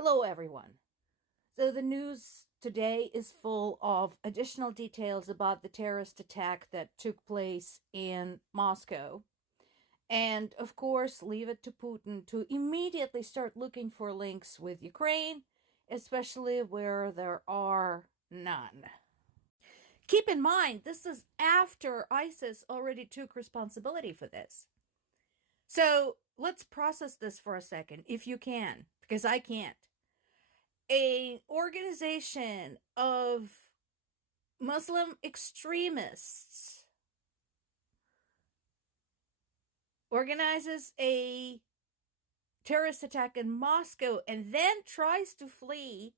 Hello, everyone. So, the news today is full of additional details about the terrorist attack that took place in Moscow. And, of course, leave it to Putin to immediately start looking for links with Ukraine, especially where there are none. Keep in mind, this is after ISIS already took responsibility for this. So, let's process this for a second, if you can, because I can't. An organization of Muslim extremists organizes a terrorist attack in Moscow and then tries to flee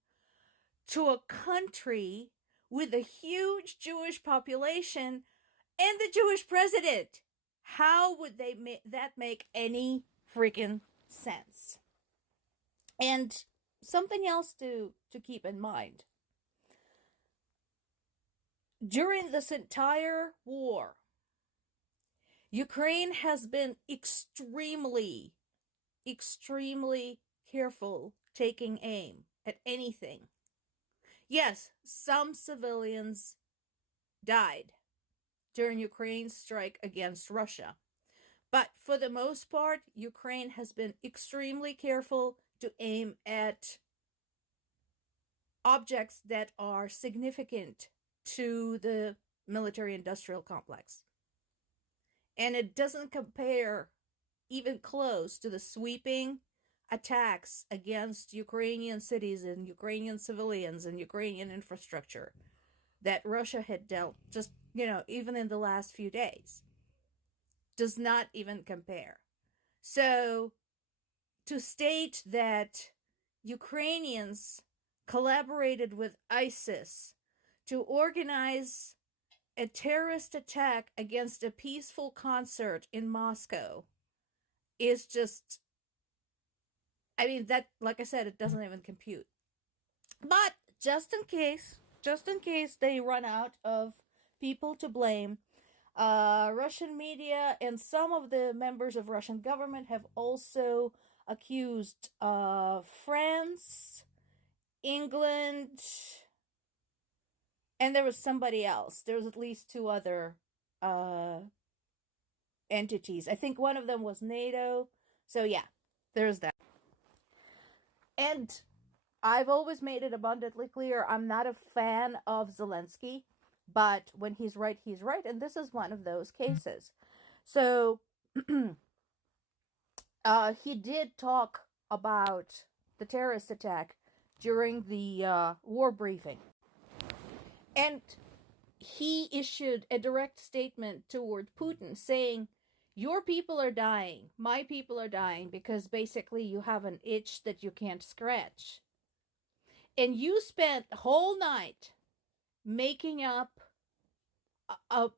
to a country with a huge Jewish population and the Jewish president. How would that make any freaking sense? And something else to keep in mind. During this entire war, Ukraine has been extremely careful taking aim at anything. Yes, some civilians died during Ukraine's strike against Russia. But for the most part, Ukraine has been extremely careful to aim at objects that are significant to the military-industrial complex. And it doesn't compare even close to the sweeping attacks against Ukrainian cities and Ukrainian civilians and Ukrainian infrastructure that Russia had dealt just, even in the last few days. Does not even compare. So to state that Ukrainians collaborated with ISIS to organize a terrorist attack against a peaceful concert in Moscow is just, that, like I said, it doesn't even compute. But just in case they run out of people to blame, Russian media and some of the members of Russian government have also accused France, England, and there was somebody else. There was at least two other entities. I think one of them was NATO. So yeah, there's that. And I've always made it abundantly clear I'm not a fan of Zelensky, but when he's right, he's right. And this is one of those cases. So he did talk about the terrorist attack during the war briefing. And he issued a direct statement toward Putin saying, your people are dying, my people are dying, because basically you have an itch that you can't scratch. And you spent the whole night making up a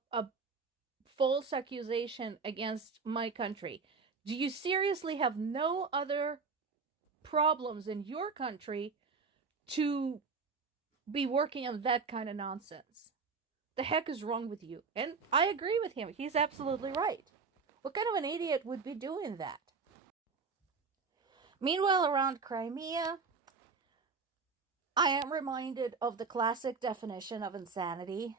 false accusation against my country. Do you seriously have no other problems in your country to be working on that kind of nonsense? The heck is wrong with you? And I agree with him. He's absolutely right. What kind of an idiot would be doing that? Meanwhile, around Crimea, I am reminded of the classic definition of insanity.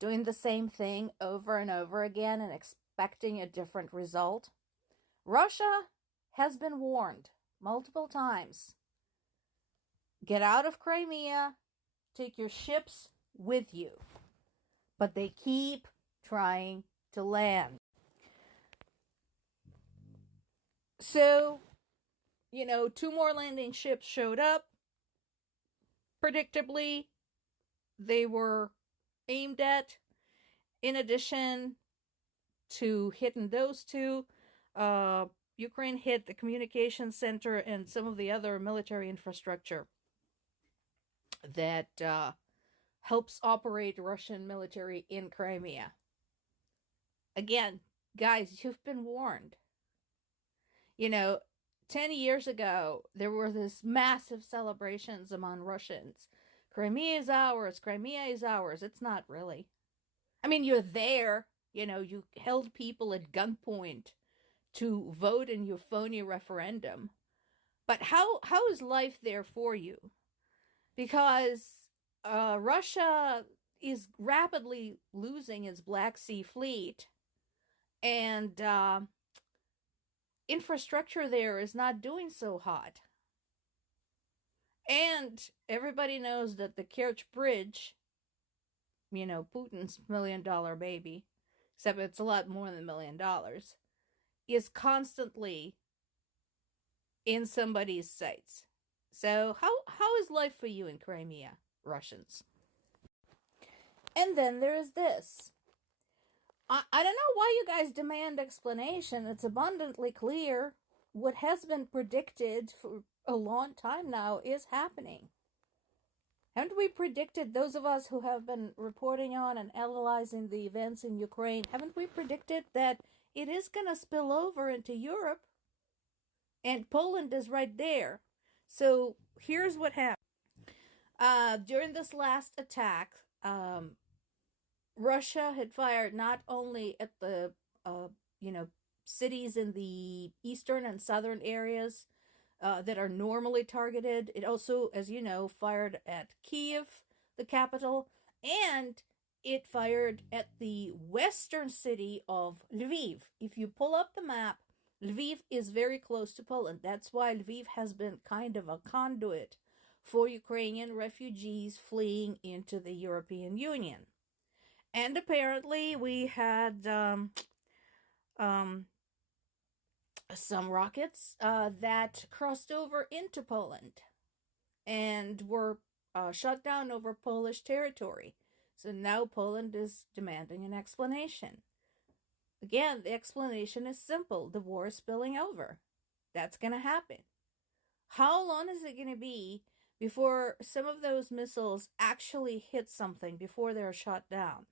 Doing the same thing over and over again and expecting a different result. Russia has been warned multiple times. Get out of Crimea. Take your ships with you. But they keep trying to land. So, two more landing ships showed up. Predictably, they were aimed at. In addition to hitting those two, Ukraine hit the communication center and some of the other military infrastructure that helps operate Russian military in Crimea. Again, guys, you've been warned. 10 years ago, there were this massive celebrations among Russians. Crimea is ours. Crimea is ours. It's not really. You're there. You held people at gunpoint to vote in your phony referendum. But how is life there for you? Because Russia is rapidly losing its Black Sea fleet, and infrastructure there is not doing so hot. And everybody knows that the Kerch Bridge, Putin's $1 million baby, except it's a lot more than $1 million, is constantly in somebody's sights. So how is life for you in Crimea, Russians? And then there is this. I don't know why you guys demand explanation. It's abundantly clear what has been predicted for a long time now is happening. Haven't we predicted, those of us who have been reporting on and analyzing the events in Ukraine, haven't we predicted that it is going to spill over into Europe? And Poland is right there. So here's what happened. During this last attack, Russia had fired not only at the, cities in the eastern and southern areas that are normally targeted. It also, as you know, fired at Kiev, the capital, and it fired at the western city of Lviv. If you pull up the map, Lviv is very close to Poland. That's why Lviv has been kind of a conduit for Ukrainian refugees fleeing into the European Union. And apparently we had some rockets that crossed over into Poland and were shot down over Polish territory. So now Poland is demanding an explanation. Again, the explanation is simple. The war is spilling over. That's going to happen. How long is it going to be before some of those missiles actually hit something before they're shot down?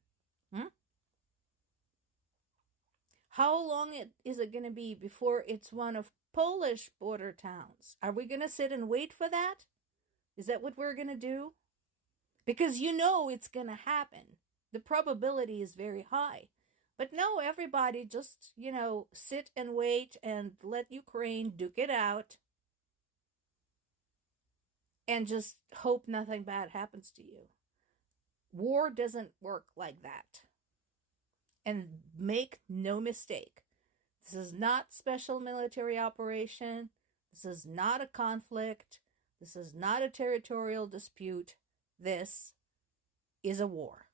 How long is it going to be before it's one of Polish border towns? Are we going to sit and wait for that? Is that what we're going to do? Because it's going to happen. The probability is very high. But no, everybody just, sit and wait and let Ukraine duke it out and just hope nothing bad happens to you. War doesn't work like that. And make no mistake, this is not special military operation. This is not a conflict. This is not a territorial dispute. This is a war.